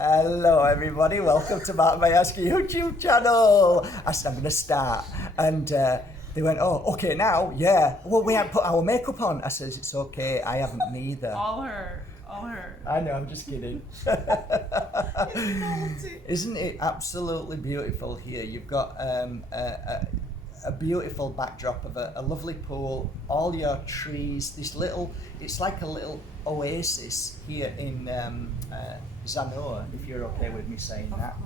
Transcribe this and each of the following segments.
Hello everybody, welcome to Mark Mayaski YouTube channel. I said I'm going to start and they went, oh okay now, yeah. Well we haven't put our makeup on. I said it's okay, I haven't neither. All her. I know, I'm just kidding. Isn't it absolutely beautiful here? You've got a beautiful backdrop of a lovely pool, all your trees, it's like a little oasis here in Zanoa, if you're okay with me saying that.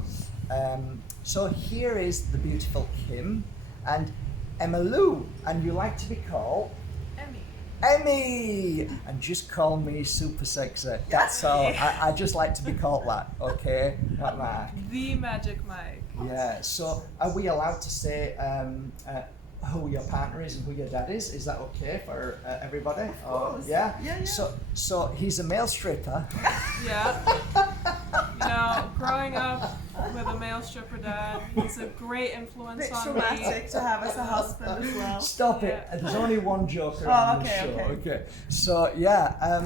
So here is the beautiful Kim and Emmylou, and you like to be called? Emmy! And just call me super sexy. That's all. I just like to be called that, okay? Like Mark. The Magic Mike. Yeah, so are we allowed to say who your partner is and who your dad is? Is that okay for everybody? Of course. Yeah? Yeah. So he's a male stripper. Yeah. You know, growing up with a male stripper dad, he's a great influence Bit on traumatic me. to have as a husband as well. Stop it. Yeah. There's only one joker on the show. Okay. So yeah,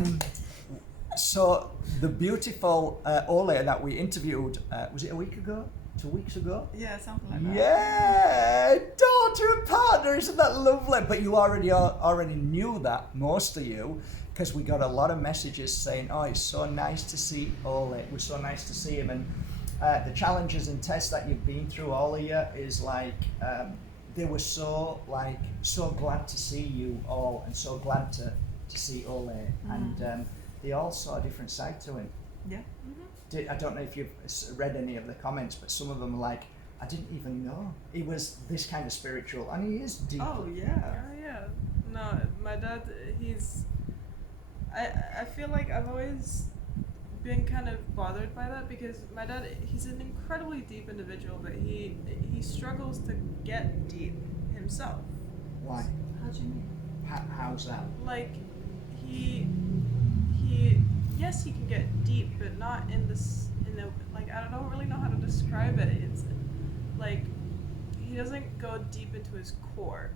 so the beautiful Ole that we interviewed, was it a week ago? 2 weeks ago? Yeah, something like that. Yeah, daughter and partner, isn't that lovely? But you already knew that, most of you, because we got a lot of messages saying, oh, it's so nice to see Ole. It was so nice to see him. And the challenges and tests that you've been through, all of you, is like, they were so glad to see you all and so glad to see Ole. And they all saw a different side to him. Yeah. I don't know if you've read any of the comments, but some of them are like, I didn't even know he was this kind of spiritual, and he is deep. Oh yeah. Yeah. No, my dad, I feel like I've always been kind of bothered by that because my dad, he's an incredibly deep individual, but he struggles to get deep himself. Why? How do you mean? How's that? Like, yes, he can get deep, but not like, I don't really know how to describe it. It's like, he doesn't go deep into his core.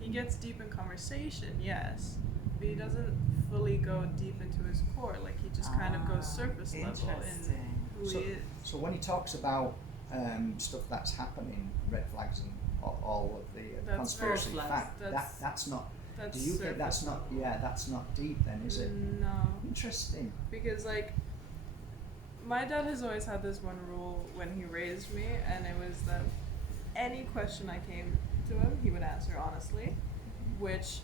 He gets deep in conversation, yes, but he doesn't fully go deep into his core. Like, he just kind of goes surface level in who he is. So when he talks about stuff that's happening, red flags and all of the conspiracy fact, that's not. Do you think that's not? Yeah, that's not deep then, is it? No. Interesting. Because like, my dad has always had this one rule when he raised me, and it was that any question I came to him, he would answer honestly, which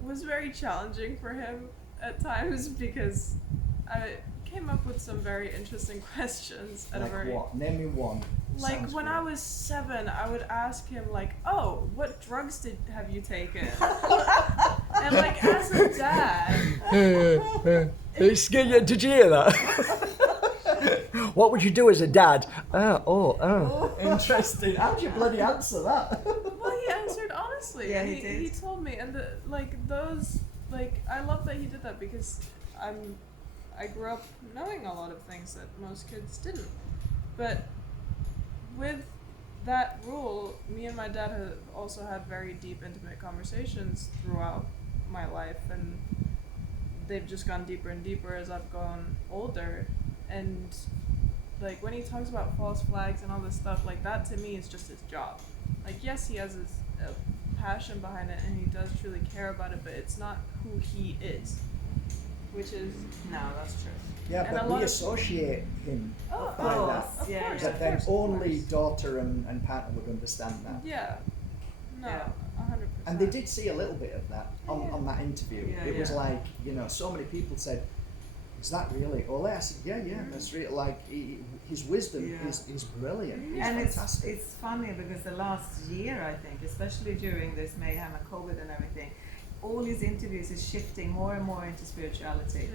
was very challenging for him at times because I came up with some very interesting questions at like a very what? Name me one. like Sounds when good. I was 7, I would ask him like, "Oh, what drugs have you taken?" And like as a dad, Did you hear that? What would you do as a dad? Interesting. How'd you bloody answer that? well, he answered honestly. Yeah, he did. He told me, and I love that he did that because I grew up knowing a lot of things that most kids didn't, but with that rule, me and my dad have also had very deep, intimate conversations throughout my life, and they've just gone deeper and deeper as I've gone older. And like when he talks about false flags and all this stuff, like that to me is just his job. Like yes, he has his passion behind it, and he does truly care about it, but it's not who he is, which is No, that's true. Yeah, And a but lot we of- associate him of by course, that. of Yeah, course, yeah. But of then course, of only course. daughter and partner would understand that. Yeah. No, Yeah. 100%. And they did see a little bit of that on that interview. Yeah, It was yeah. like, so many people said, is that really Ole? I said, yeah, that's really, like, his wisdom Yeah. is brilliant. He's And fantastic. it's funny because the last year, I think, especially during this mayhem and COVID and everything, all his interviews is shifting more and more into spirituality,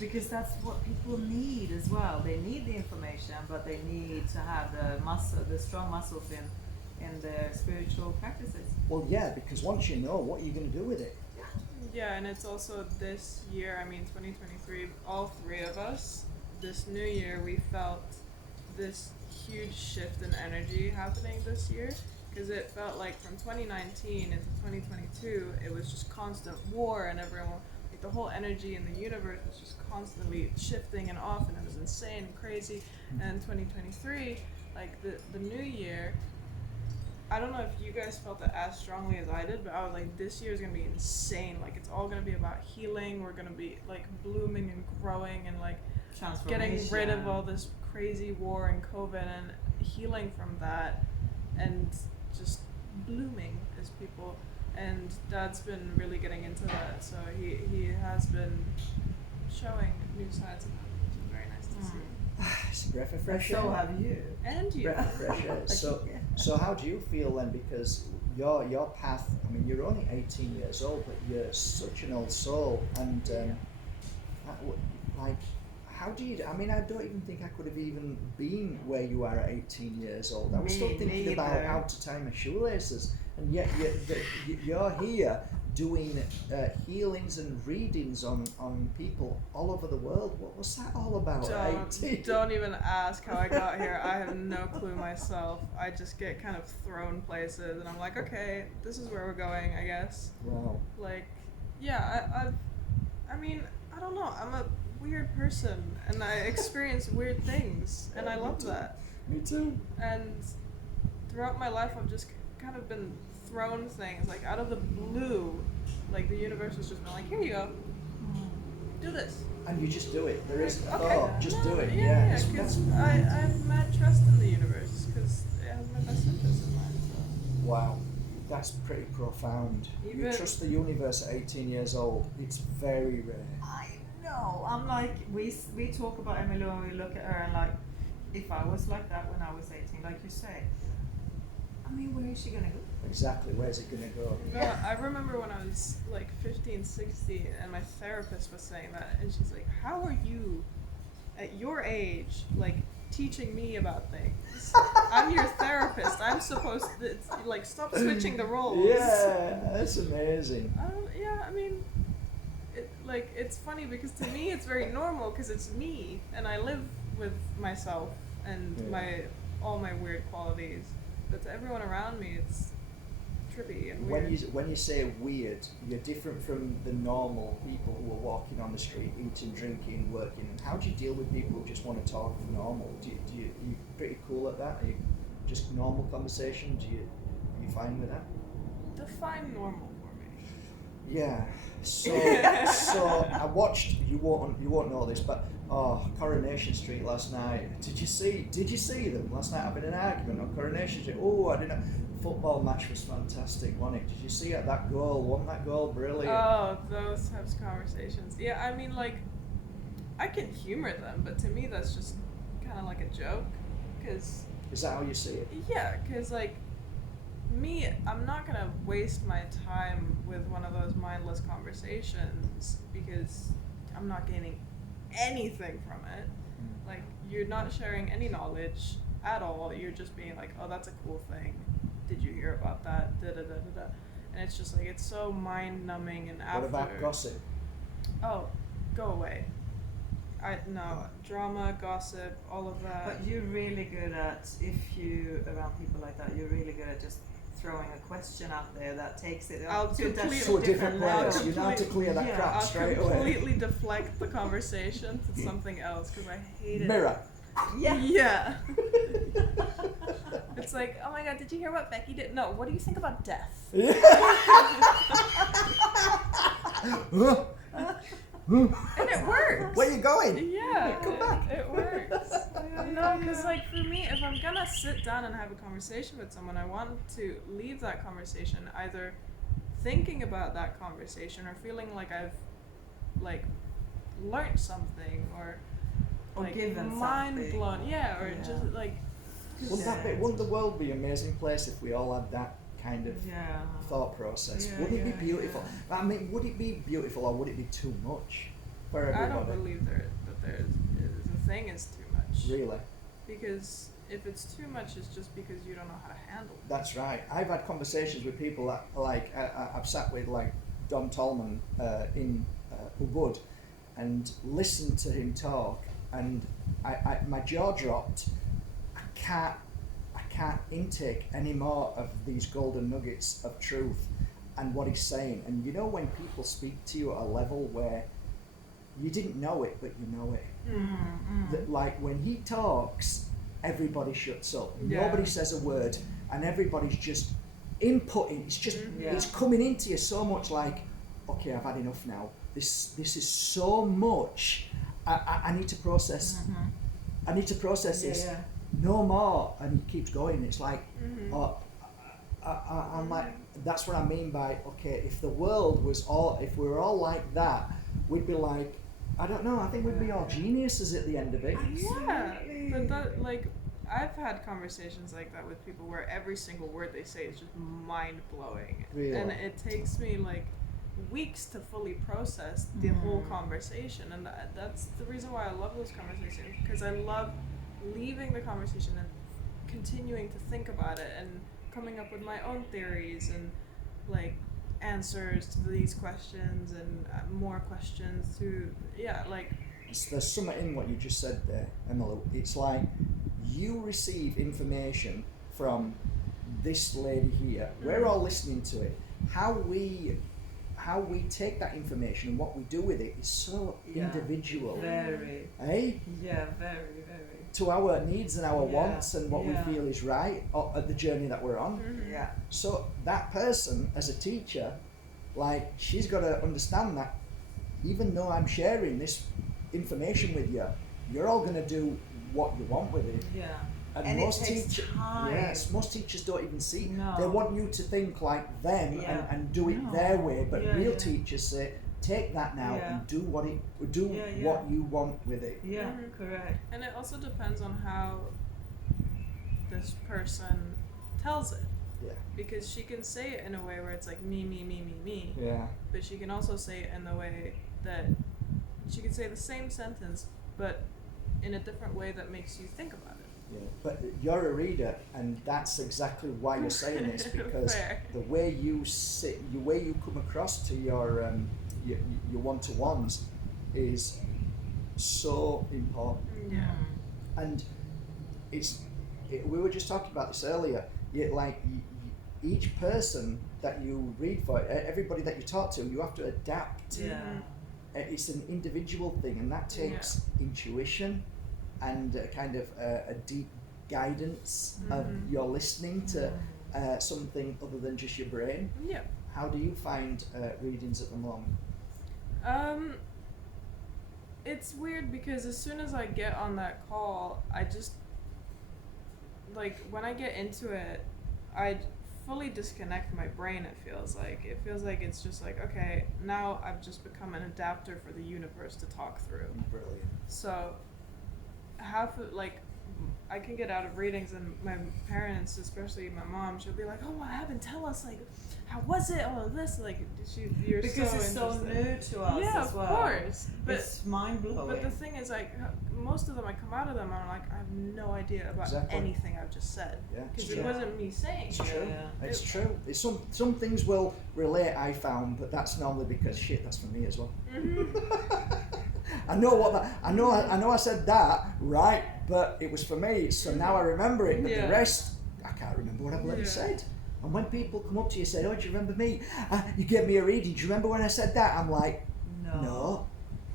because that's what people need as well. They need the information, but they need to have the strong muscles in their spiritual practices. Well, yeah, because once you know, what are you going to do with it? Yeah, and it's also this year, 2023, all three of us, this new year, we felt this huge shift in energy happening this year. Because it felt like from 2019 into 2022, it was just constant war, and everyone, like the whole energy in the universe was just constantly shifting and off, and it was insane and crazy. And 2023, like the new year, I don't know if you guys felt it as strongly as I did, but I was like, this year is gonna be insane. Like, it's all gonna be about healing. We're gonna be like blooming and growing and like getting rid of all this crazy war and COVID and healing from that, and just blooming as people. And Dad's been really getting into that, so he has been showing new sides of him, which is very nice to see. It's a breath of fresh So air. have you. And you. Breath of fresh air. So how do you feel then? Because your path, I mean, you're only 18 years old, but you're such an old soul. And like, how do you, I mean, I don't even think I could have even been where you are at 18 years old. I was still thinking about how to tie my shoelaces. And yet you're here doing healings and readings on people all over the world. What was that all about at 18? Don't even ask how I got here. I have no clue myself. I just get kind of thrown places, and I'm like, okay, this is where we're going, I guess. Wow. Like, yeah, I mean, I don't know. I'm a weird person, and I experience weird things, and I love that. Me too. And throughout my life, I've just kind of been thrown things, like out of the blue. Like, the universe has just been like, here you go, do this. And you just do it. There isn't a Okay. thought. Just do it. Yeah, because I have mad trust in the universe, because it has my best interest in mind. So. Wow. That's pretty profound. You trust the universe at 18 years old. It's very rare. I know. I'm like, we talk about Emmylou and we look at her and like, if I was like that when I was 18, like you say, I mean, where is she gonna go? Exactly. Where's it gonna go? No, I remember when I was like 15, 16, and my therapist was saying that, and she's like, how are you, at your age, like, teaching me about things? I'm your therapist. I'm supposed to, like, stop switching the roles. Yeah, that's amazing. I mean, it's funny because to me it's very normal because it's me, and I live with myself and all my weird qualities. But to everyone around me, it's trippy and weird. When you say weird, you're different from the normal people who are walking on the street, eating, drinking, working. And how do you deal with people who just want to talk normal? Are you pretty cool at that? Are you just normal conversation? Are you fine with that? Define normal for me. Yeah. So I watched. You won't know this, but Coronation Street last night. Did you see them last night having an argument on Coronation Street? Oh, I didn't know. Football match was fantastic, wasn't it? Did you see it? That goal, wasn't that goal brilliant? Oh, those types of conversations. Yeah, I mean, like, I can humor them, but to me that's just kind of like a joke. Cause is that how you see it? Yeah, because like me, I'm not gonna waste my time with one of those mindless conversations because I'm not gaining anything from it. Like, you're not sharing any knowledge at all. You're just being like, oh, that's a cool thing. Did you hear about that? Da da da da da. And it's just like, it's so mind numbing. And after. What about gossip? Oh, go away. No, drama, gossip, all of that. But you're really good at, if you around people like that, you're really good at just throwing a question out there that takes it up to a different level. Place. You know how to clear that crap straight away. I'll completely deflect the conversation to something else because I hate it. Mirror. Yeah. It's like, oh my god, did you hear what Becky did? No, what do you think about death? And it works. Where you going? Yeah, come back. It works. No, because like for me, if I'm gonna sit down and have a conversation with someone, I want to leave that conversation either thinking about that conversation or feeling like I've like learned something or like given mind something. blown. Yeah, or just like. Wouldn't the world be an amazing place if we all had that kind of thought process? Wouldn't it be beautiful? I mean, would it be beautiful or would it be too much for everybody? I don't believe the thing is too much. Really? Because if it's too much, it's just because you don't know how to handle it. That's right. I've had conversations with people that, like, I've sat with, like, Don Tolman in Ubud and listened to him talk, and my jaw dropped. I can't intake any more of these golden nuggets of truth. and what he's saying. And you know when people speak to you at a level where you didn't know it, but you know it. That, like when he talks, everybody shuts up. Yeah. Nobody says a word, and everybody's just inputting. It's just it's coming into you so much. Like, okay, I've had enough now. This is so much. I need to process. I need to process this. Yeah. No more. And he keeps going. It's like, I'm like, that's what I mean by, okay, if the world was all, if we were all like that, we'd be like, I don't know, I think we'd be all geniuses at the end of it. Yeah, but that, like, I've had conversations like that with people where every single word they say is just mind-blowing. Really? And it takes me, like, weeks to fully process the whole conversation. And that's the reason why I love those conversations, because I love leaving the conversation and continuing to think about it and coming up with my own theories and, like, answers to these questions and more questions to, like... There's something in what you just said there, Emmylou. It's like you receive information from this lady here. We're all listening to it. How we take that information and what we do with it is so individual. Very. Eh? Yeah, very. To our needs and our wants and what we feel is right at the journey that we're on. Yeah. So that person, as a teacher, like, she's got to understand that even though I'm sharing this information with you, you're all going to do what you want with it. Yeah. And most teachers, most teachers don't even see. No. They want you to think like them and do it their way. But real teachers say, take that now and do what you want with it. Yeah, correct. And it also depends on how this person tells it. Yeah. Because she can say it in a way where it's like me. Yeah. But she can also say it in the way that she can say the same sentence, but in a different way that makes you think about it. Yeah, but you're a reader, and that's exactly why you're saying this, because the way you sit, the way you come across to your one-to-ones is so important. Yeah. And we were just talking about this earlier. Each person that you read for, everybody that you talk to, you have to adapt. Yeah. It's an individual thing, and that takes intuition and kind of a deep guidance of your listening to something other than just your brain. Yeah. How do you find readings at the moment? It's weird because as soon as I get on that call, I just, like, when I get into it, I fully disconnect my brain. It feels like it's just like, okay, now I've just become an adapter for the universe to talk through. Brilliant. So I can get out of readings, and my parents, especially my mom, she'll be like, oh, what happened? Tell us, like, how was it? All of this, like, you're because so it's so interested. new to us Yeah, as well. of course. But it's mind blowing. But the thing is, like, most of them, I come out of them, and I'm like, I have no idea about anything I've just said. Yeah, because it wasn't me saying it's it. true. Yeah. It's true. It's some things will relate, I found, but that's normally because that's for me as well. I know I said that right, but it was for me, so now I remember it. But the rest, I can't remember what I bloody said. And when people come up to you and say, "Oh, do you remember me? You gave me a reading. Do you remember when I said that?" I'm like, "No,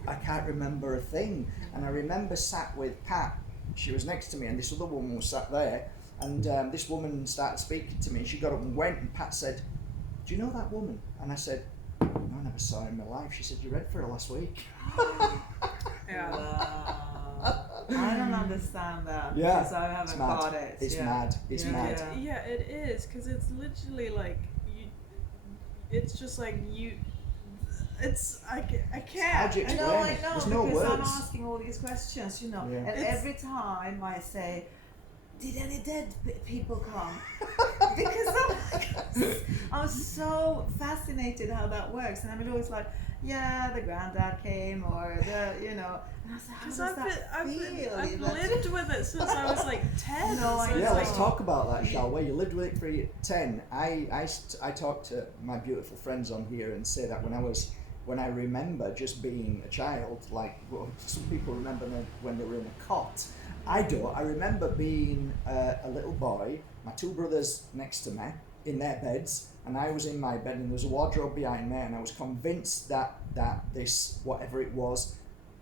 I can't remember a thing." And I remember sat with Pat. She was next to me, and this other woman was sat there. And this woman started speaking to me. And she got up and went. And Pat said, "Do you know that woman?" And I said, "No, I never saw her in my life." She said, "You read for her last week." Yeah. Wow. I don't understand that Yeah, because I haven't got it. It's mad. It's mad. Yeah, it is, because it's literally like it's just like it's I can't. How'd you I explain know, it? There's because no I'm words. asking all these questions, Yeah. and every time I say, did any dead people come? Because I'm so fascinated how that works, and I'm always like, yeah, the granddad came, or and I was like, how does that feel? I've lived with it since I was like 10. Let's talk about that, shall we? You lived with it for 10. I talked to my beautiful friends on here and say that when I remember just being a child, like some people remember when they were in a cot. I don't. I remember being a little boy, my two brothers next to me, in their beds, and I was in my bed, and there was a wardrobe behind there, and I was convinced that this, whatever it was,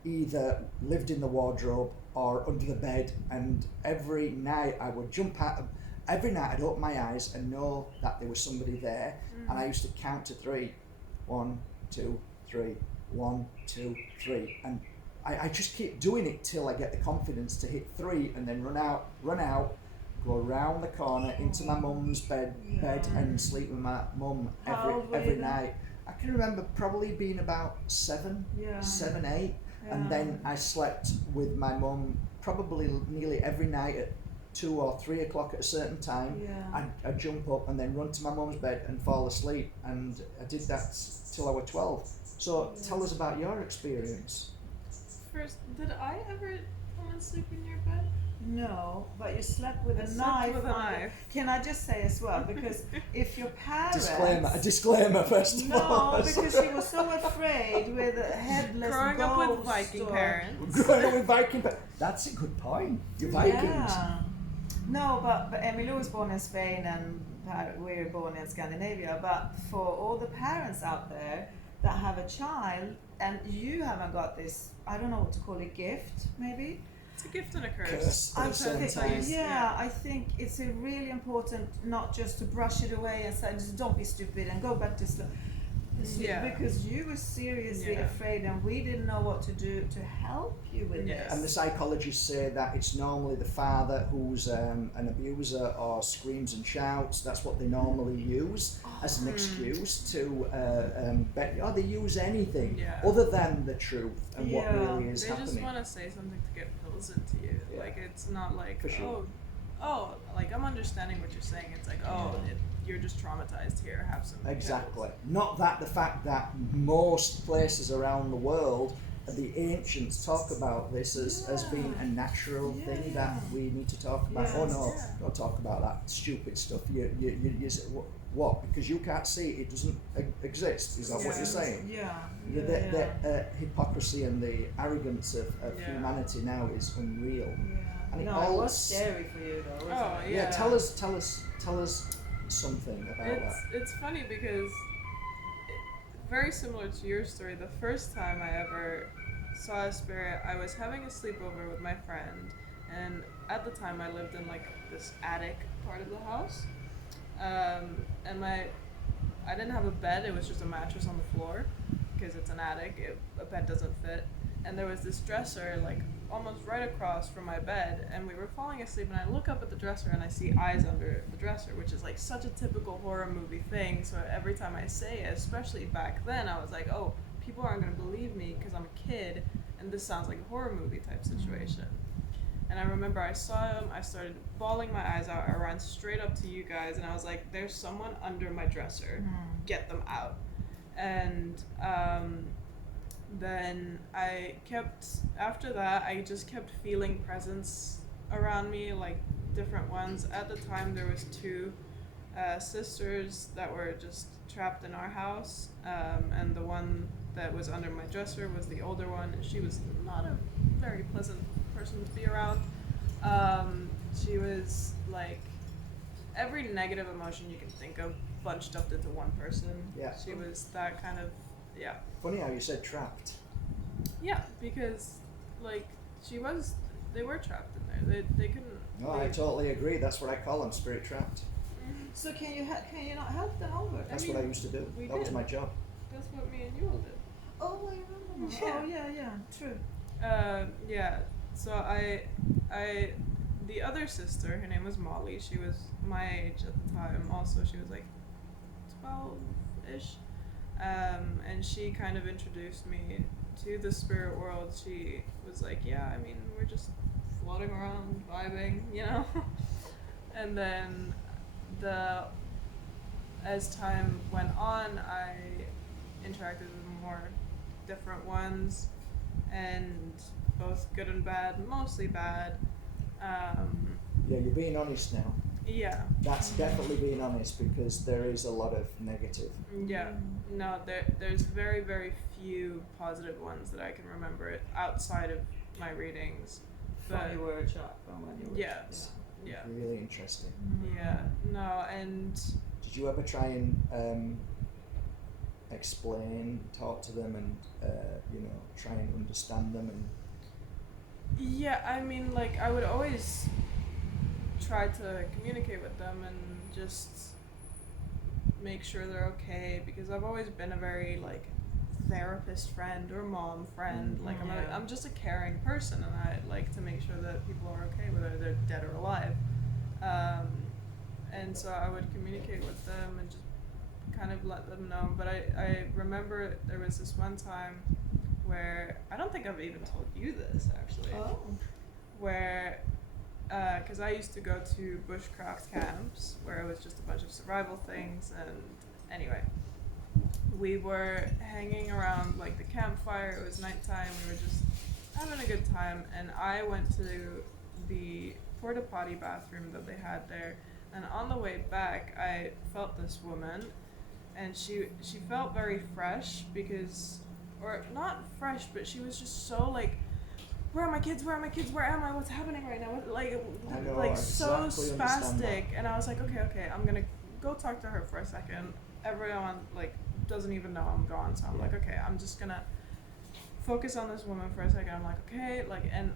either lived in the wardrobe or under the bed. And every night I would jump out. Every night I'd open my eyes and know that there was somebody there, and I used to count to 3. 1, 2, 3. 1, 2, 3, and I just keep doing it till I get the confidence to hit 3, and then run out, go around the corner into my mum's bed and sleep with my mum every night. I can remember probably being about 7, 8, and then I slept with my mum probably nearly every night at 2 or 3 o'clock at a certain time. I'd jump up and then run to my mum's bed and fall asleep, and I did that till I was 12. So tell us about your experience. First, did I ever come and sleep in your bed? No, but you slept with a slept knife. with a knife. Can I just say as well, because if your parents... Disclaimer first of all. No, because she was so afraid with a headless Growing ghost up with Viking parents. Growing up with Viking parents. That's a good point. You're Vikings. Yeah. No, but Emmylou was born in Spain and we were born in Scandinavia. But for all the parents out there that have a child and you haven't got this, I don't know what to call it, gift maybe? It's a gift and a curse. At the same time. I think it's a really important not just to brush it away and say just don't be stupid and go back to sleep. Because you were seriously afraid and we didn't know what to do to help you with this. And the psychologists say that it's normally the father who's an abuser or screams and shouts. That's what they normally use as an excuse to they use anything other than the truth and what really is happening. They just want to say something to get pills into you. Yeah. Like, it's not like, For sure. like I'm understanding what you're saying. It's like, you're just traumatized here, have some Exactly. pills. Not that the fact that most places around the world, the ancients talk about this as being a natural thing that we need to talk about. Don't talk about that stupid stuff. You what? Because you can't see it doesn't exist. Is that what you're saying? The hypocrisy and the arrogance of humanity now is unreal. And it was scary for you though, wasn't it? Tell us something about that. It's funny because very similar to your story, the first time I ever saw a spirit, I was having a sleepover with my friend, and at the time I lived in like this attic part of the house, and I didn't have a bed, it was just a mattress on the floor because it's an attic, a bed doesn't fit, and there was this dresser like almost right across from my bed, and we were falling asleep, and I look up at the dresser and I see eyes under the dresser, which is like such a typical horror movie thing. So every time I say it, especially back then, I was like, oh, people aren't going to believe me because I'm a kid and this sounds like a horror movie type situation. And I remember I saw him, I started bawling my eyes out, I ran straight up to you guys and I was like, there's someone under my dresser, get them out. And then after that, I just kept feeling presence around me, like different ones. At the time, there was 2 sisters that were just trapped in our house, and the one that was under my dresser was the older one, and she was not a very pleasant person to be around. She was like every negative emotion you can think of bunched up into one person. Yeah. She was that kind of, Funny how you said trapped. Yeah, because like they were trapped in there. They couldn't. No, I totally agree. That's what I call them, spirit trapped. So can you not help them over? That's what I used to do. That was my job. That's what me and you all did. Oh, I remember. Yeah. True. So the other sister, her name was Molly. She was my age at the time. Also, she was like 12-ish. And she kind of introduced me to the spirit world. She was like, we're just floating around, vibing, And then as time went on, I interacted with more different ones, and both good and bad, mostly bad. You're being honest now. Yeah. That's definitely being honest, because there is a lot of negative. Yeah. No, there's very, very few positive ones that I can remember outside of my readings. From when you were a child. Yes. Yeah. Really interesting. Yeah. No, and... Did you ever try and explain, talk to them, and try and understand them? And Yeah, I mean, like, I would always try to communicate with them and just make sure they're okay, because I've always been a very, like, therapist friend or mom friend. Like, I'm just a caring person, and I like to make sure that people are okay, whether they're dead or alive. And so I would communicate with them and just kind of let them know. But I remember there was this one time where, I don't think I've even told you this, actually. Oh. Where, because I used to go to bushcraft camps where it was just a bunch of survival things, and anyway, we were hanging around like the campfire. It was nighttime. We were just having a good time, and I went to the porta potty bathroom that they had there, and on the way back I felt this woman, and she felt very fresh, because, or not fresh, but she was just so like, where are my kids, where am I, what's happening right now, so spastic. And I was like, okay, I'm gonna go talk to her for a second. Everyone like doesn't even know I'm gone, so I'm like, okay, I'm just gonna focus on this woman for a second. I'm like, okay, like, and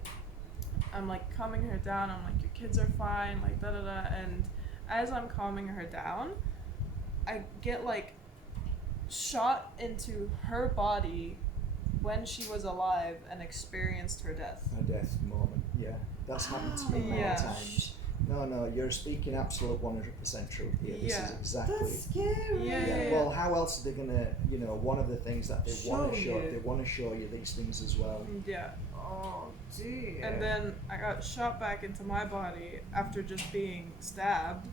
I'm like calming her down. I'm like, your kids are fine, like da da da. And as I'm calming her down, I get like shot into her body when she was alive and experienced her death. A death moment, yeah. That's happened to me many times. No, you're speaking absolute 100% truth here. This is exactly. That's scary. Yeah. Well, how else are they gonna, one of the things that they want to show, they want to show you these things as well. Yeah. Oh dear. And then I got shot back into my body after just being stabbed,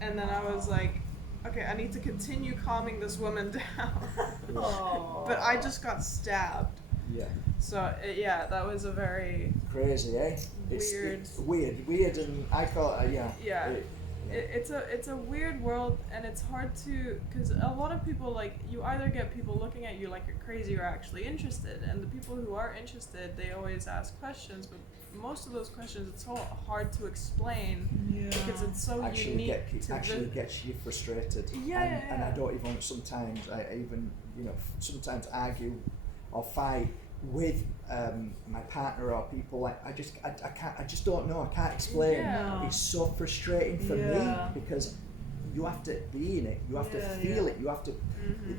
and then I was like, okay, I need to continue calming this woman down. Oh. But I just got stabbed. Yeah. So that was a very crazy, eh? It's weird, and I call it, It's a weird world, and it's hard to, because a lot of people, like, you either get people looking at you like you're crazy or actually interested, and the people who are interested, they always ask questions, but most of those questions, it's so hard to explain because it's so unique. Gets you frustrated. And I don't even sometimes sometimes argue or fight with my partner or people. Like I just don't know. I can't explain. Yeah. It's so frustrating for me because you have to be in it. You have to feel it. You have to.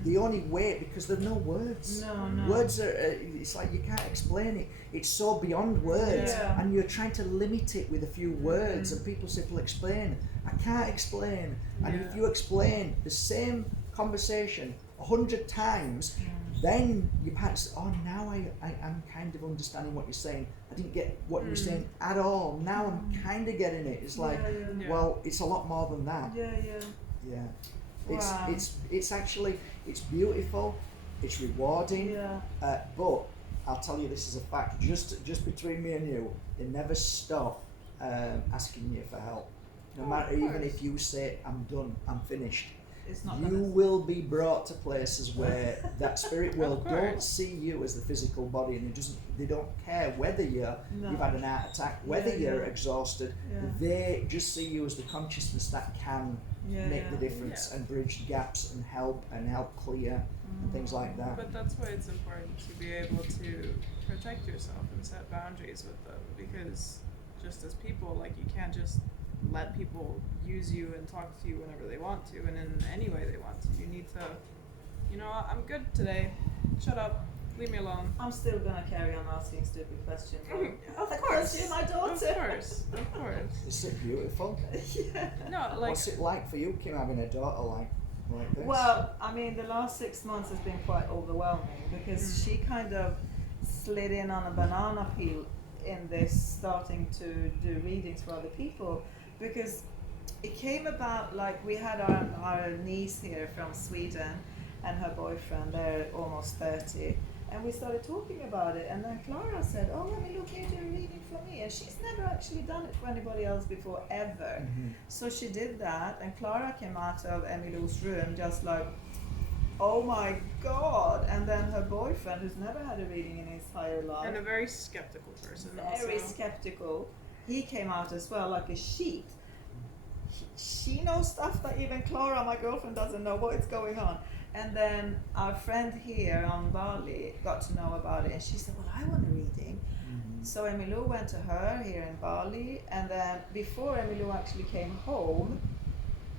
The only way, because there's no words. No. Words are. It's like you can't explain it. It's so beyond words, and you're trying to limit it with a few words. And people say, "Well, explain." I can't explain. And if you explain the same conversation 100 times. Then you perhaps, now I'm kind of understanding what you're saying. I didn't get what you were saying at all. Now I'm kind of getting it. It's like, well, it's a lot more than that. Yeah. Wow. It's actually, it's beautiful, it's rewarding, but I'll tell you this is a fact, just between me and you, they never stop asking you for help. No matter, even if you say, I'm done, I'm finished. You will be brought to places where that spirit world don't see you as the physical body, and they don't care whether you've had an heart attack, whether you're exhausted. They just see you as the consciousness that can make the difference and bridge gaps and help clear and things like that. But that's why it's important to be able to protect yourself and set boundaries with them, because just as people, like, you can't just let people use you and talk to you whenever they want to and in any way they want to. You need to, I'm good today. Shut up. Leave me alone. I'm still gonna carry on asking stupid questions. Of course. You're my daughter. Of course. Is it beautiful? No, like. What's it like for you, Kim, having a daughter like this? Well, I mean, the last 6 months has been quite overwhelming because she kind of slid in on a banana peel in this, starting to do readings for other people. Because it came about, like, we had our niece here from Sweden and her boyfriend, they're almost 30, and we started talking about it, and then Clara said, let me look into a reading for me, and she's never actually done it for anybody else before, ever. So she did that, and Clara came out of Emmylou's room just like, oh my god, and then her boyfriend, who's never had a reading in his entire life, and a very skeptical person skeptical, he came out as well like a sheet. she knows stuff that even Clara, my girlfriend, doesn't know what is going on. And then our friend here on Bali got to know about it, and she said, well, I want a reading. So Emmylou went to her here in Bali, and then before Emmylou actually came home,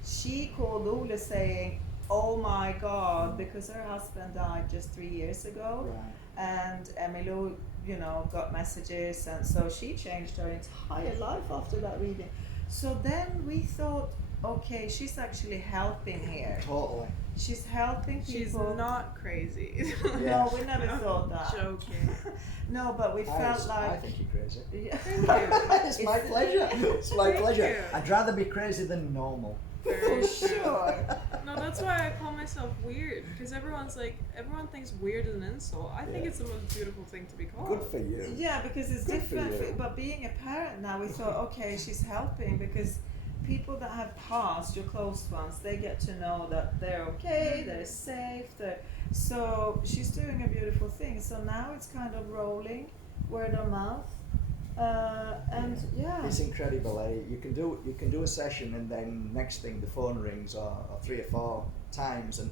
she called Ole saying, oh my God, because her husband died just 3 years ago, and Emmylou, you know, got messages, and so she changed her entire life after that reading. So then we thought, okay, she's actually helping here. Totally. She's helping people. She's not crazy. No, we never thought that. Joking. No, but we felt I like. think you're crazy. Yeah. Thank you. It's my pleasure. It's my Thank pleasure. you. I'd rather be crazy than normal. Very For true. sure. No, that's why I call myself weird, because everyone thinks weird is an insult. I think Yeah. it's the most beautiful thing to be called. Good for you. Yeah, because it's Good for different. you. But being a parent now, we thought, okay, she's helping because people that have passed, your close ones, they get to know that they're okay, they're safe. So she's doing a beautiful thing. So now it's kind of rolling, word of mouth, and yeah. It's incredible. You can do a session, and then next thing the phone rings, or 3 or 4 times, and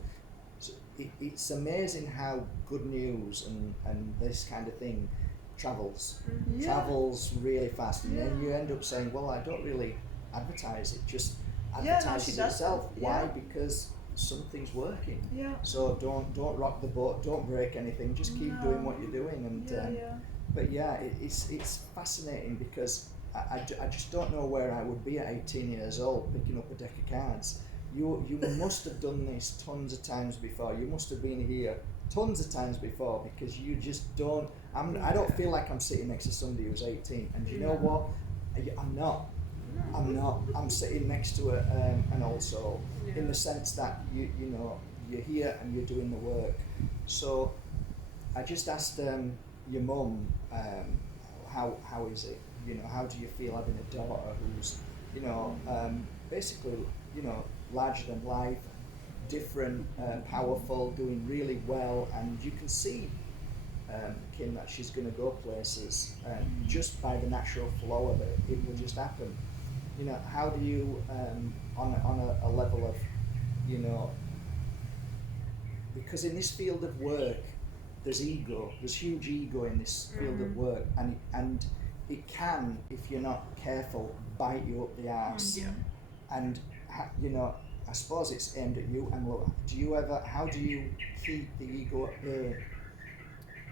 it's amazing how good news and this kind of thing travels. Mhm. Yeah. Travels really fast, and then Yeah. you end up saying, well, I don't really advertise it, just Yeah, no, advertise she it does. yourself. Why? Yeah. Because something's working. Yeah. So don't rock the boat, don't break anything, just keep No. doing what you're doing. And Yeah. but yeah, it's fascinating because I just don't know where I would be at 18 years old picking up a deck of cards. You must have done this tons of times before. You must have been here tons of times before, because you just don't. I don't feel like I'm sitting next to somebody who's 18. And you know what? I'm not. I'm not. I'm sitting next to an old soul, in the sense that you know you're here and you're doing the work. So I just asked your mum, how is it? You know, how do you feel having a daughter who's, you know, basically, you know, larger than life, different, powerful, doing really well, and you can see, Kim, that she's going to go places just by the natural flow of it. It will just happen. You know, how do you, on a level of, you know, because in this field of work, there's ego, there's huge ego in this field of work, and it can, if you're not careful, bite you up the arse. Yeah. And you know, I suppose it's aimed at you, Emmylou. How do you keep the ego at bay?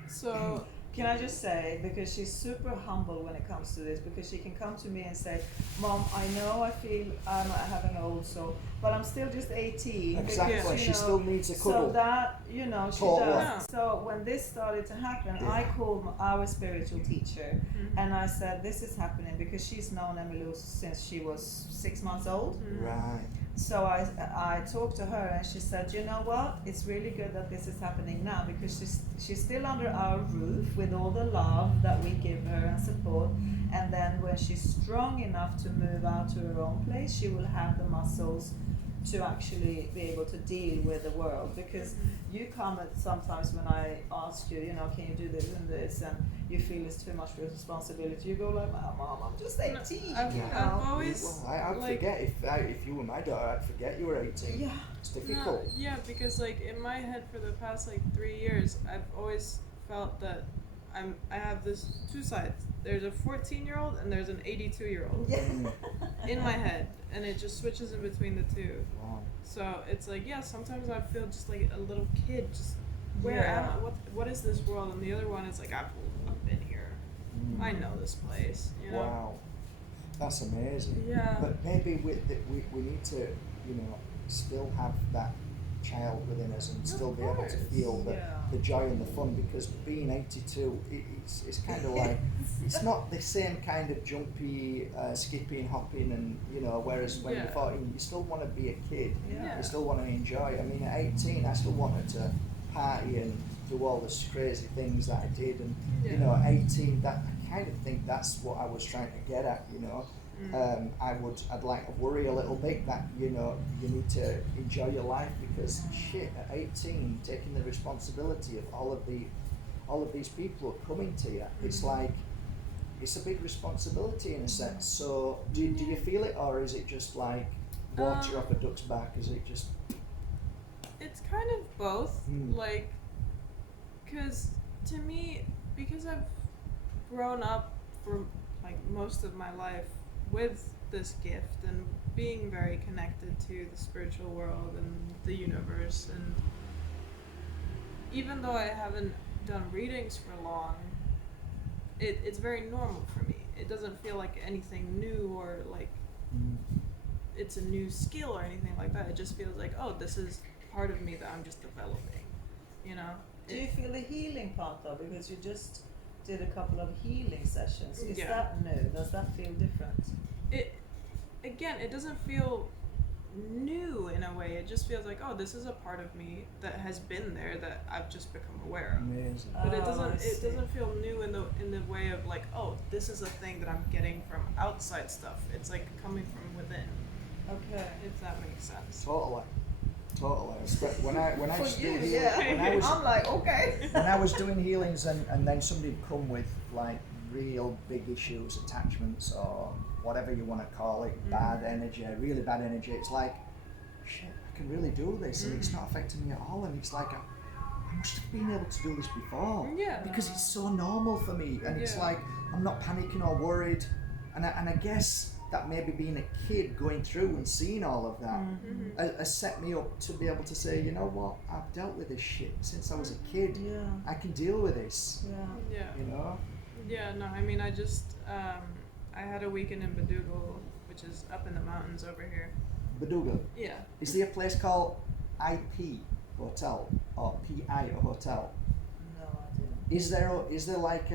So Can I just say, because she's super humble when it comes to this, because she can come to me and say, Mom, I know I feel I'm having an old soul, but I'm still just 18. Exactly, because, she still needs a cuddle. So that, you know, she Totally. does. Yeah. So when this started to happen, I called our spiritual teacher and I said, this is happening, because she's known Emmylou since she was 6 months old. Right. So I talked to her and she said, you know what, it's really good that this is happening now, because she's still under our roof with all the love that we give her and support, and then when she's strong enough to move out to her own place, she will have the muscles to actually be able to deal with the world. Because you come at sometimes when I ask you, you know, can you do this and this, and you feel it's too much responsibility, you go like, Mom, I'm just 18. I've always Well, I'd forget if you were my daughter. I'd forget you were 18. Yeah. It's difficult. Yeah, because like in my head for the past like 3 years, I've always felt that I have this two sides. There's a 14-year-old and there's an 82-year-old Yeah. in my head, and it just switches in between the two. Wow. So it's like, yeah, sometimes I feel just like a little kid, just where am I? What is this world? And the other one is like, I've been here. I know this place. You know? Wow. That's amazing. Yeah. But maybe we need to, you know, still have that child within us and still be able to course. feel Yeah. the joy and the fun, because being 82, it's kind of like, it's not the same kind of jumpy, skipping, hopping, and, you know, whereas when you're 14, you still want to be a kid. Yeah. You still want to enjoy. I mean, at 18, I still wanted to party and do all those crazy things that I did, and, you know, at 18, that I kind of think that's what I was trying to get at, you know. I'd like to worry a little bit that, you know, you need to enjoy your life, because shit, at 18, taking the responsibility of all of these people who are coming to you, it's like, it's a big responsibility in a sense. So do you feel it, or is it just like water off a duck's back? Is it just? It's kind of both. Like, because to me, because I've grown up for like most of my life with this gift and being very connected to the spiritual world and the universe, and even though I haven't done readings for long, it's very normal for me. It doesn't feel like anything new or like it's a new skill or anything like that. It just feels like, oh, this is part of me that I'm just developing, you know? Do you feel the healing part though? Because you just did a couple of healing sessions. Is Yeah. that new? Does that feel different? It doesn't feel new in a way. It just feels like, oh, this is a part of me that has been there that I've just become aware of. Amazing. But it I doesn't see. feel new in the way of like, oh, this is a thing that I'm getting from outside stuff. It's like coming from within, Okay. if that makes sense. Totally. When I For used to do you, healing, yeah. I'm like, okay. when I was doing healings and then somebody would come with like real big issues, attachments or whatever you want to call it, bad energy, really bad energy, it's like, shit, I can really do this and it's not affecting me at all, and it's like I must have been able to do this before. Yeah. Because it's so normal for me, and it's Yeah. like I'm not panicking or worried, and I guess that maybe being a kid going through and seeing all of that has set me up to be able to say, you know what, I've dealt with this shit since I was a kid. Yeah. I can deal with this. Yeah. Yeah. You know? Yeah, no, I mean, I just, I had a weekend in Badoogle, which is up in the mountains over here. Badoogle. Yeah. Is there a place called IP Hotel or PI Hotel? No idea. Is there like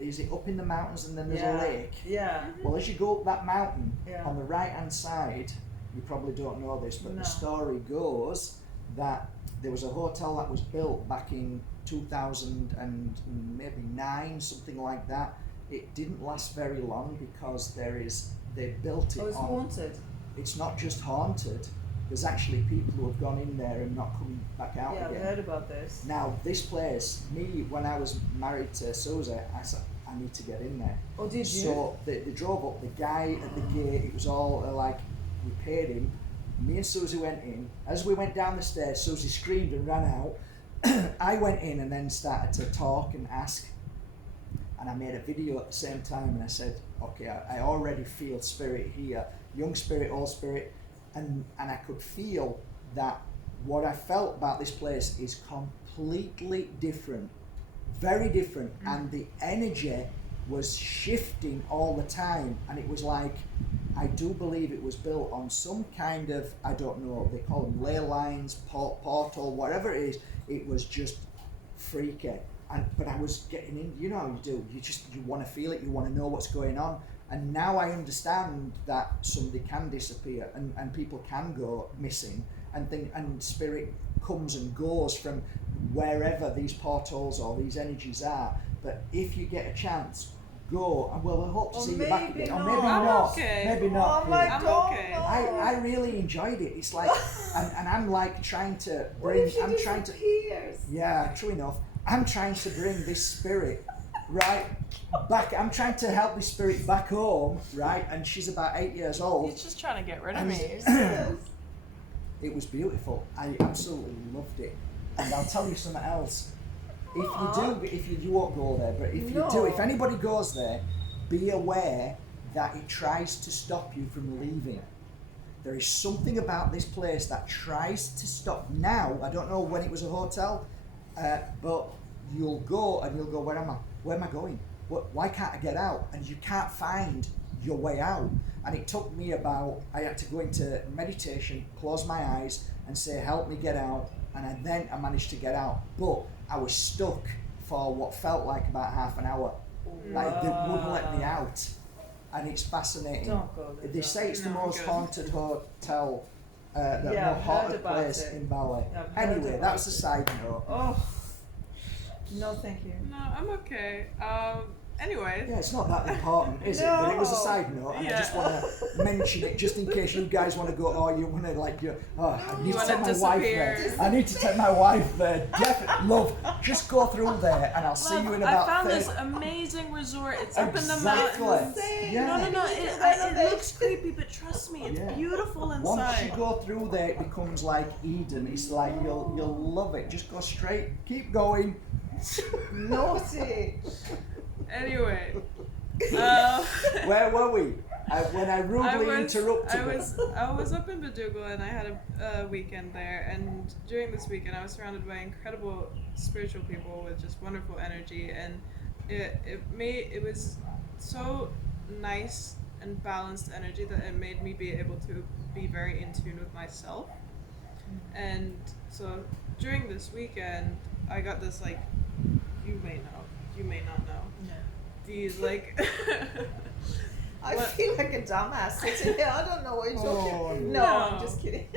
is it up in the mountains and then there's a lake? Yeah. Well, as you go up that mountain, Yeah. on the right hand side, you probably don't know this, but No. the story goes that there was a hotel that was built back in 2000 and maybe 9, something like that. It didn't last very long because they built it Oh, it's on. haunted. It's not just haunted. There's actually people who have gone in there and not come back out Yeah, I've again. heard about this. Now, this place, when I was married to Susie, I said, I need to get in there. Oh, did you? So they drove up, the guy at the gate, it was all like, we paid him. Me and Susie went in. As we went down the stairs, Susie screamed and ran out. I went in and then started to talk and ask. And I made a video at the same time and I said, okay, I already feel spirit here, young spirit, old spirit. And I could feel that what I felt about this place is completely different, very different, and the energy was shifting all the time, and it was like, I do believe it was built on some kind of, I don't know, they call them ley lines, portal, whatever it is. It was just freaky, but I was getting in, you know how you do, you want to feel it, you want to know what's going on. And now I understand that somebody can disappear and people can go missing and spirit comes and goes from wherever these portals or these energies are. But if you get a chance, go, and we'll hope to Or see you back maybe again. Or not. maybe I'm not. okay. Maybe not. Oh my Kate. I'm God, okay. no. I really enjoyed it. It's like, and I'm like trying to What bring, if she I'm trying to, disappears? yeah, true enough. I'm trying to bring this spirit right back. I'm trying to help this spirit back home, right? And she's about 8 years old. He's just trying to get rid of And me. it was beautiful. I absolutely loved it. And I'll tell you something else. If you won't go there, but if you do, if anybody goes there, be aware that it tries to stop you from leaving. There is something about this place that tries to stop. Now, I don't know when it was a hotel, but you'll go and you'll go, where am I? Where am I going? Why can't I get out? And you can't find your way out. And it took me I had to go into meditation, close my eyes and say, help me get out. And then I managed to get out. But I was stuck for what felt like about half an hour. Like they wouldn't let me out. And it's fascinating. Don't go there. They say it's the No, most good. haunted hotel, the Yeah, most I've heard haunted about place it. in Bali. I've heard Anyway, about that's a it. side note. Oh, no, thank you. No, I'm okay. anyway. Yeah, it's not that important, is it? But it was a side note, and I just want to mention it just in case you guys want to go, oh, you want to like, I need You to wanna take my wife there. disappear. I need to take my wife there. Definitely, love, just go through there, and I'll see you in I about found 30. this amazing resort. It's up in the Exactly. mountains. Yeah. No. It looks creepy, but trust me, it's Yeah. beautiful inside. Once you go through there, it becomes like Eden. It's like you'll love it. Just go straight, keep going. Naughty. Anyway, Where were we? When I rudely interrupted I was up in Badoogle and I had a weekend there. And during this weekend, I was surrounded by incredible spiritual people with just wonderful energy. And it was so nice and balanced energy that it made me be able to be very in tune with myself. And so during this weekend, I got this like, you may not know. No. These like I What? feel like a dumbass sitting here. I don't know what you're talking about. No, no. I'm just kidding.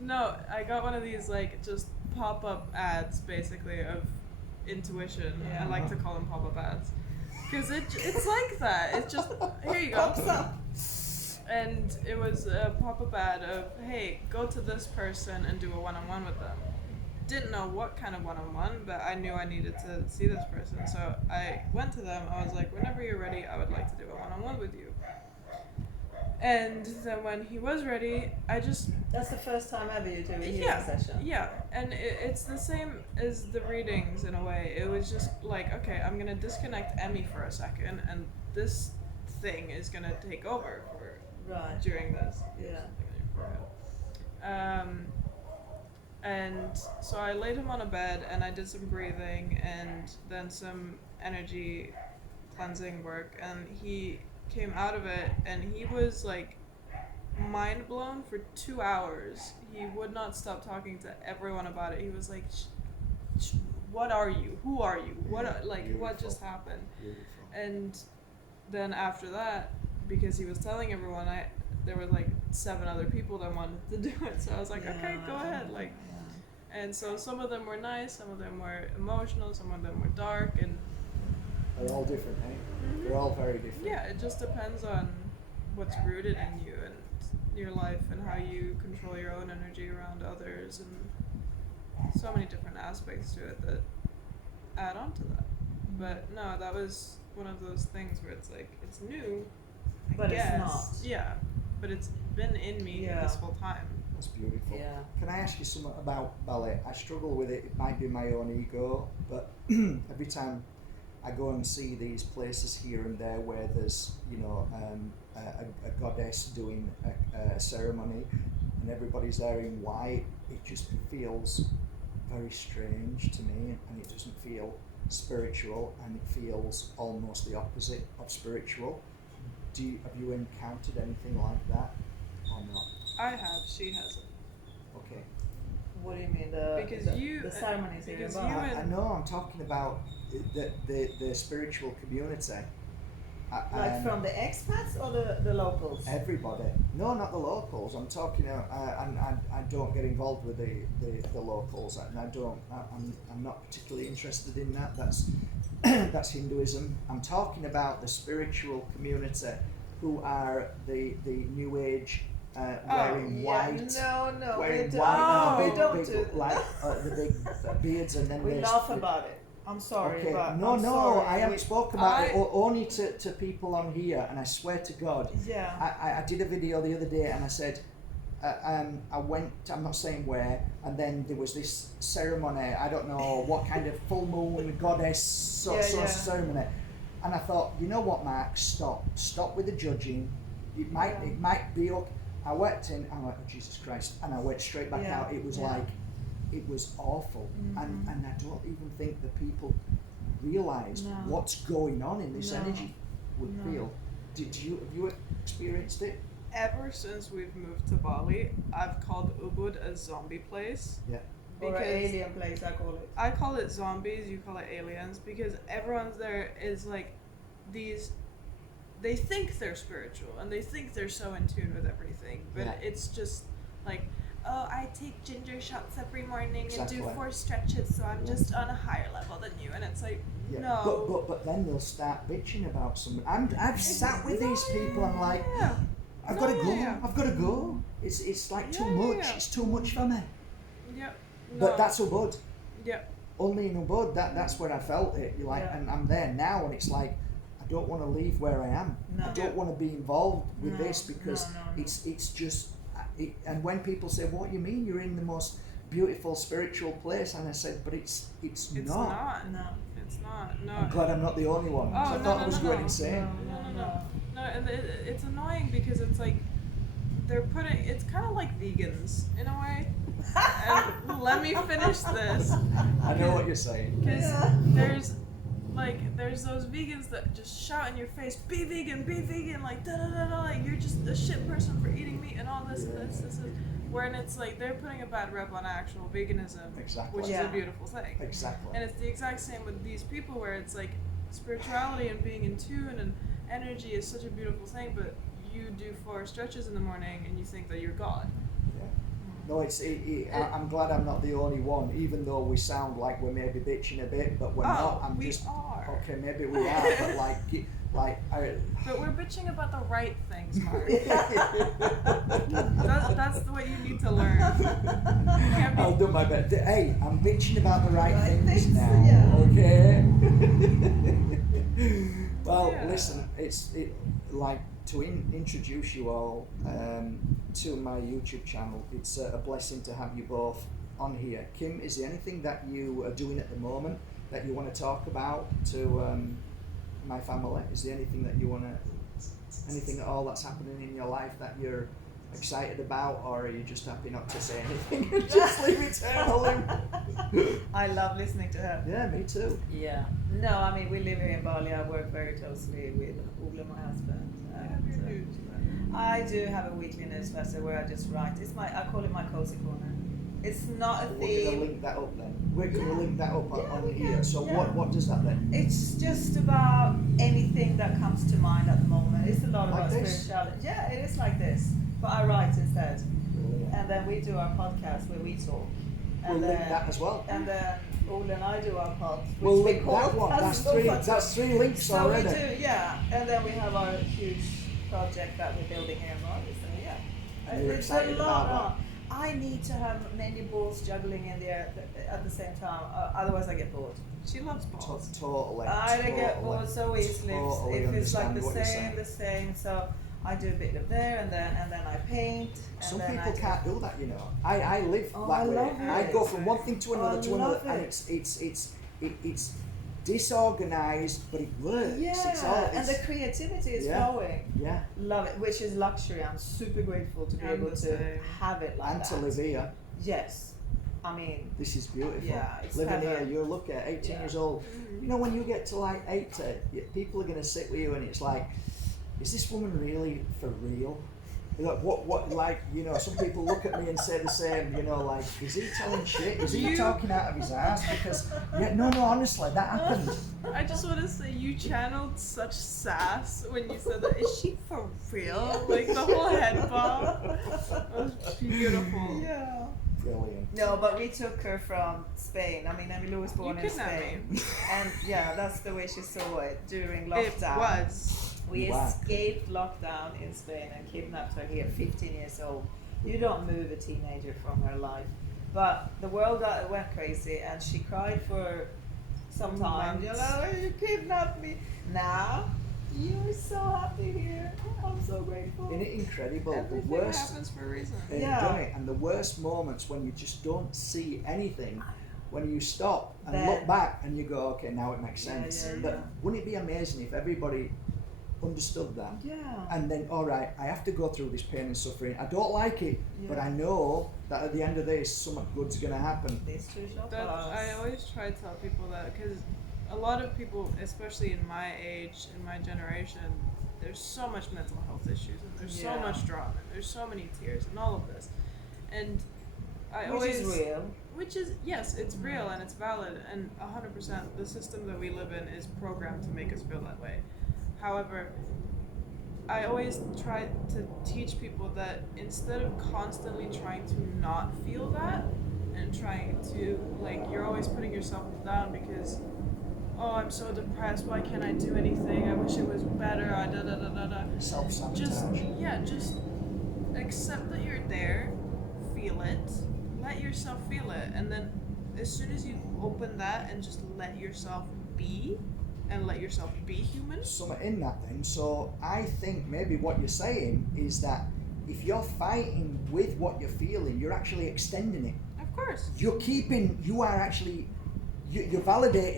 no, I got one of these like just pop-up ads basically of intuition. Yeah. I like to call them pop-up ads because it's like that. It's just here you go. Pops up. And it was a pop-up ad of, hey, go to this person and do a one-on-one with them. Didn't know what kind of one-on-one, but I knew I needed to see this person. So I went to them. I was like, whenever you're ready, I would like to do a one-on-one with you. And then when he was ready, I just... That's the first time ever you do a healing Yeah, session. yeah. And it's the same as the readings in a way. It was just like, okay, I'm going to disconnect Emmy for a second, and this thing is going to take over Right. during this. Yeah. And so I laid him on a bed and I did some breathing and then some energy cleansing work, and he came out of it and he was like mind blown for 2 hours. He would not stop talking to everyone about it. He was like, what are you? Who are you? What just happened? Beautiful. And then after that, because he was telling everyone, there were like 7 other people that wanted to do it. So I was like, okay, go ahead. Like, and so some of them were nice, some of them were emotional, some of them were dark, and They're all different, eh? They're all very different. yeah, it just depends on what's rooted in you and your life and how you control your own energy around others, and so many different aspects to it that add on to that. But no, that was one of those things where it's like, it's new, I But guess. it's not. Yeah, but it's been in me this whole time. That's beautiful. Yeah. Can I ask you something about ballet? I struggle with it. It might be my own ego, but every time I go and see these places here and there where there's, a goddess doing a ceremony and everybody's there in white, it just feels very strange to me, and it doesn't feel spiritual, and it feels almost the opposite of spiritual. Have you encountered anything like that or not? I have, she hasn't. Okay. What do you mean the ceremonies here in because Bali? you and- I know, I'm talking about the spiritual community. Like from the expats or the locals? Everybody. No, not the locals. I'm talking. I don't get involved with the locals, and I'm not particularly interested in that. That's Hinduism. I'm talking about the spiritual community, who are the New Age. Wearing white, No, wearing we white, don't. and We don't big, do like the big beards, and then We there's laugh about it. I'm sorry, Okay, but no, I'm no, sorry. I haven't spoken about it only to people on here, and I swear to God, Yeah. I did a video the other day, and I said, I went, I'm not saying where, and then there was this ceremony, I don't know what kind of full moon goddess sort of ceremony, and I thought, you know what, Mark, stop with the judging, it might be okay. I went in, I'm like, oh, Jesus Christ, and I went straight back out. It was like, it was awful, and I don't even think the people realised what's going on in this energy would feel. Have you experienced it? Ever since we've moved to Bali, I've called Ubud a zombie place. Yeah. Or an alien place, I call it. I call it zombies, you call it aliens, because everyone's there is like these. They think they're spiritual and they think they're so in tune with everything, but it's just like oh, I take ginger shots every morning Exactly. and do 4 stretches, so I'm just on a higher level than you. And it's like, no. But then they'll start bitching about something. I've sat with these people. I'm like, Yeah. I've got to go. I've got to go. It's like too much. Yeah. It's too much for me. Yep. But that's Ubud. Yep. Only in Ubud. That's where I felt it. You're like, and I'm there now, and it's like, I don't want to leave where I am. No. I don't want to be involved with No, this because no. it's just. And when people say, "What do you mean? You're in the most beautiful spiritual place?" and I said, "But it's not." No. It's not. No. I'm glad I'm not the only one. Oh, I thought I was going no. insane. No, and it's annoying because it's like it's kind of like vegans in a way. And let me finish this. I know what you're saying. Because there's those vegans that just shout in your face, be vegan, like da da da da, like you're just a shit person for eating meat and all this and this. Wherein it's like they're putting a bad rep on actual veganism, Exactly. which is a beautiful thing. Exactly. And it's the exact same with these people where it's like spirituality and being in tune and energy is such a beautiful thing, but you do 4 stretches in the morning and you think that you're God. Yeah. No, I'm glad I'm not the only one, even though we sound like we're maybe bitching a bit, but we're not. We are. Okay, maybe we are, but But we're bitching about the right things, Mark. That's what you need to learn. I'll do my best. Hey, I'm bitching about the right things now. Yeah. Okay. Well, listen, to introduce you all to my YouTube channel. It's a blessing to have you both on here. Kim, is there anything that you are doing at the moment that you want to talk about to my family? Is there anything that you want to, anything at all that's happening in your life that you're excited about, or are you just happy not to say anything and just leave it to her? I love listening to her. Yeah, me too. Yeah. No, I mean, we live here in Bali. I work very closely with Ole, my husband. I do have a weekly newsletter where I just write. I call it my cozy corner. It's not a We're theme. going to link that up then. We're going to link that up on we here. can. So Yeah. what does that then? It's just about anything that comes to mind at the moment. It's a lot Like about this? spirituality. Yeah, it is like this. But I write instead. Brilliant. And then we do our podcast where we talk. We'll link that as well. And then Ole and I do our pod. which We'll we link call that one. Puzzle Puzzle. That's 3 links So already. we do, yeah. And then we have our huge project that we're building here in Bali. So yeah, And you're it's excited a lot. about I need to have many balls juggling in the air at the same time. Otherwise, I get bored. She loves balls. Totally. I don't get bored so easily Totally if it's like understand what you're saying. the same. So I do a bit of there and then I paint. And Some then people I can't do that, you know. I live Oh, that I way. love I it. go from one thing to another I to another, love and it. it's disorganized, but it works. Yeah, and the creativity is flowing. Yeah. Love it, which is luxury. I'm super grateful to be I'm able the to same. have it like And that. to live here. Yes, I mean, This is beautiful. Yeah, it's Living here, heaven. you're looking at 18 Yeah. years old. You know, when you get to like 80, people are going to sit with you and it's like, is this woman really for real? Like, like, you know, some people look at me and say the same, you know, like, is he telling shit? Is he talking out of his ass? Because, no, honestly, that happened. I just want to say you channeled such sass when you said that. Is she for real? Like the whole head bob. That was beautiful. yeah. Brilliant. No, but we took her from Spain. I mean, Emmylou was born You in kidnapped Spain, me. and yeah, that's the way she saw it during It lockdown. was. We Wow. escaped lockdown in Spain and kidnapped her here, 15 years old. You don't move a teenager from her life. But the world went crazy and she cried for some time. You know, you kidnapped me. Now, you're so happy here. I'm so grateful. Isn't it incredible? Everything the worst, happens for a reason. Yeah. done it, and the worst moments when you just don't see anything, when you stop and Then- look back and you go, okay, now it makes Yeah, sense. yeah, But yeah. wouldn't it be amazing if everybody understood that? Yeah. And then, all right, I have to go through this pain and suffering. I don't like it, but Yeah. I know that at the end of this, something good's going to happen. These two shall That, pass. I always try to tell people that because a lot of people, especially in my age, in my generation, there's so much mental health issues and there's so Yeah. much drama and there's so many tears and all of this. And I Which always, is real. which is, yes, it's real and it's valid, and 100% the system that we live in is programmed to make us feel that way. However, I always try to teach people that instead of constantly trying to not feel that and trying to, like, you're always putting yourself down because, oh, I'm so depressed, why can't I do anything? I wish it was better, da da da da da. Self-sabotage. Just accept that you're there, feel it, let yourself feel it, and then as soon as you open that and just let yourself be and let yourself be human. Something in that then. So I think maybe what you're saying is that if you're fighting with what you're feeling, you're actually extending it. Of course. You're validating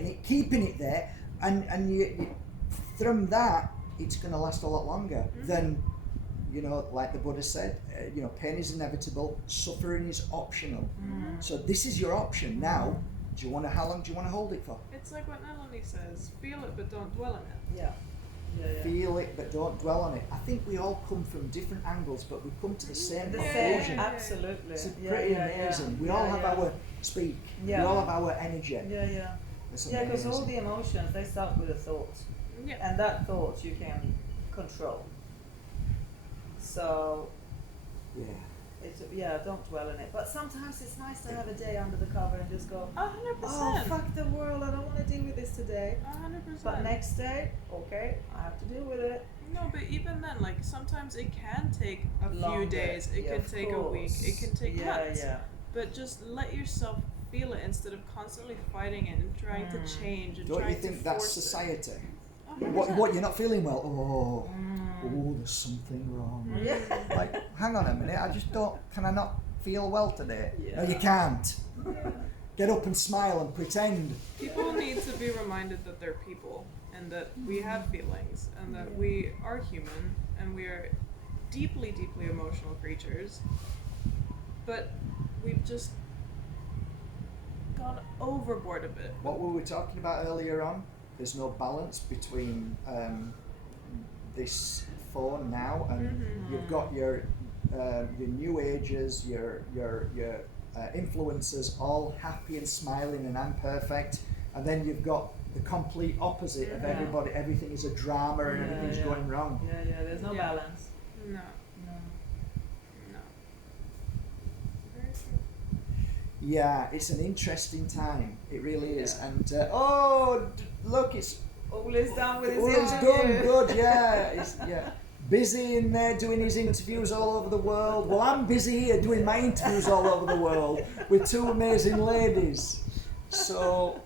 it, keeping it there, and you from that, it's going to last a lot longer than, like the Buddha said, pain is inevitable, suffering is optional. So this is your option now. How long do you want to hold it for? It's like what Melanie says, feel it but don't dwell on it. Yeah. Feel it but don't dwell on it. I think we all come from different angles, but we come to the same conclusion. Absolutely. It's pretty amazing. We all have our speak. Yeah. We all have our energy. Yeah, because all the emotions, they start with a thought. Yeah. And that thought you can control. So, don't dwell in it. But sometimes it's nice to have a day under the cover and just go, 100%. oh, fuck the world, I don't want to deal with this today. 100%. But next day, okay, I have to deal with it. No, but even then, like, sometimes it can take a Longer. few days, it can take a week, it can take months. Yeah. But just let yourself feel it instead of constantly fighting it and trying to change and Don't trying you think to that's force society? it. What, you're not feeling well? Oh, there's something wrong. Yeah. Like, hang on a minute, can I not feel well today? Yeah. No, you can't. Get up and smile and pretend. People need to be reminded that they're people and that we have feelings and that we are human and we are deeply, deeply emotional creatures. But we've just gone overboard a bit. What were we talking about earlier on? There's no balance between this phone now, and you've got your new agers, your influencers, all happy and smiling, and I'm perfect, and then you've got the complete opposite of everybody. Everything is a drama and everything's going wrong. Yeah, there's no balance. No. Very true. Yeah, it's an interesting time. It really is. And look, it's Ole's done with his Ole's interview. done good. Yeah, busy in there doing his interviews all over the world. Well, I'm busy here doing my interviews all over the world with two amazing ladies. So,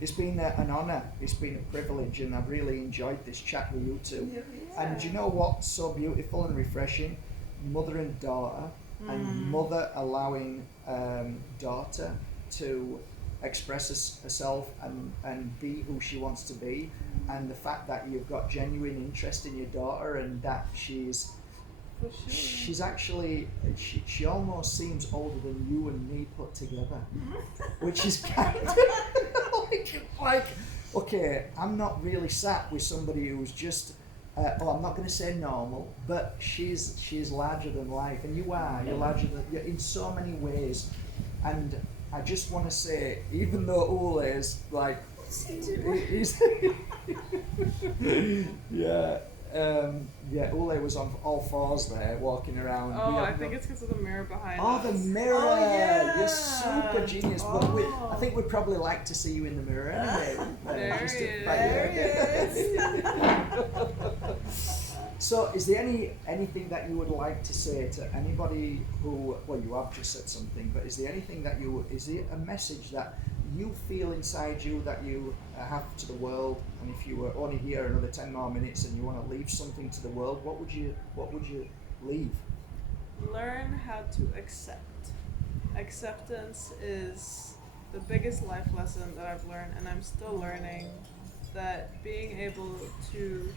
it's been an honour. It's been a privilege, and I've really enjoyed this chat with you two. Yeah. And do you know what's so beautiful and refreshing? Mother and daughter, and mother allowing daughter to express herself and be who she wants to be, and the fact that you've got genuine interest in your daughter, and that she's actually she almost seems older than you and me put together, which is kind of like okay, I'm not really sat with somebody who's just I'm not going to say normal, but she's larger than life, and you're larger than you're in so many ways. And I just want to say, even though Ole is like he's Ole was on all fours there, walking around. Oh, I think it's because of the mirror behind Oh, us. the mirror! Oh, yeah. You're super genius. But I think we'd probably like to see you in the mirror anyway. There Just he to- is. There he is. So, is there anything that you would like to say to anybody who? Well, you have just said something, but is there anything that is there a message that you feel inside you that you have to the world? And if you were only here another 10 more minutes and you want to leave something to the world, what would you leave? Learn how to accept. Acceptance is the biggest life lesson that I've learned, and I'm still learning, that being able to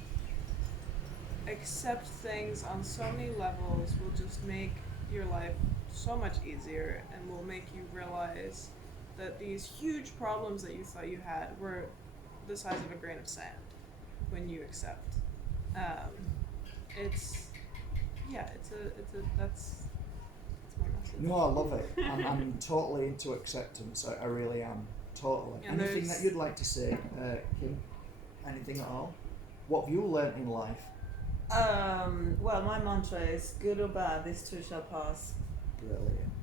accept things on so many levels will just make your life so much easier and will make you realize that these huge problems that you thought you had were the size of a grain of sand when you accept. That's my message. No, I love it. I'm totally into acceptance. I really am. Totally. And Anything there's- that you'd like to say, Kim? Anything at all? What have you learnt in life? Well, my mantra is good or bad, this too shall pass. Brilliant.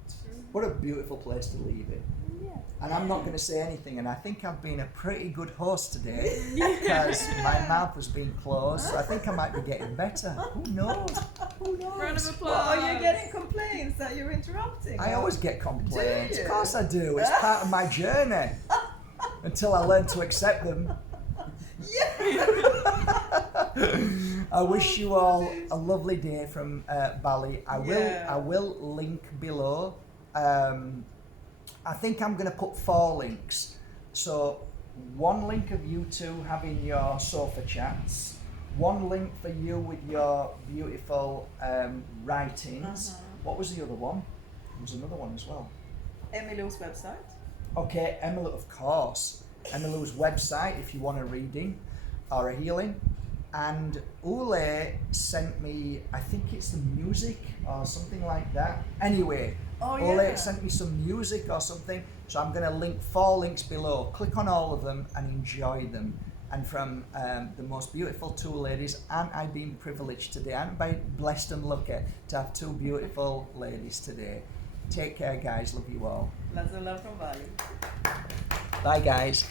What a beautiful place to leave it. Yeah. And I'm not going to say anything, and I think I've been a pretty good host today because my mouth has been closed, so I think I might be getting better. Who knows? Who knows? Round of applause. Well, are you getting complaints that you're interrupting? I always get complaints. Do you? Of course I do. It's part of my journey until I learn to accept them. Yeah. I wish you all a lovely day from Bali. I Yeah. will link below. I think I'm going to put 4 links. So 1 link of you two having your sofa chats, 1 link for you with your beautiful writings. What was the other one? There was another one as well. Emmylou's website. Okay, Emmylou, of course. Emmylou's website if you want a reading or a healing. And Ule sent me, I think it's the music or something like that. Anyway, Ule sent me some music or something. So I'm going to link 4 links below. Click on all of them and enjoy them. And from the most beautiful 2 ladies, and I've been privileged today, and blessed and lucky to have 2 beautiful ladies today. Take care, guys. Love you all. Lots of love from Bali. Bye, guys.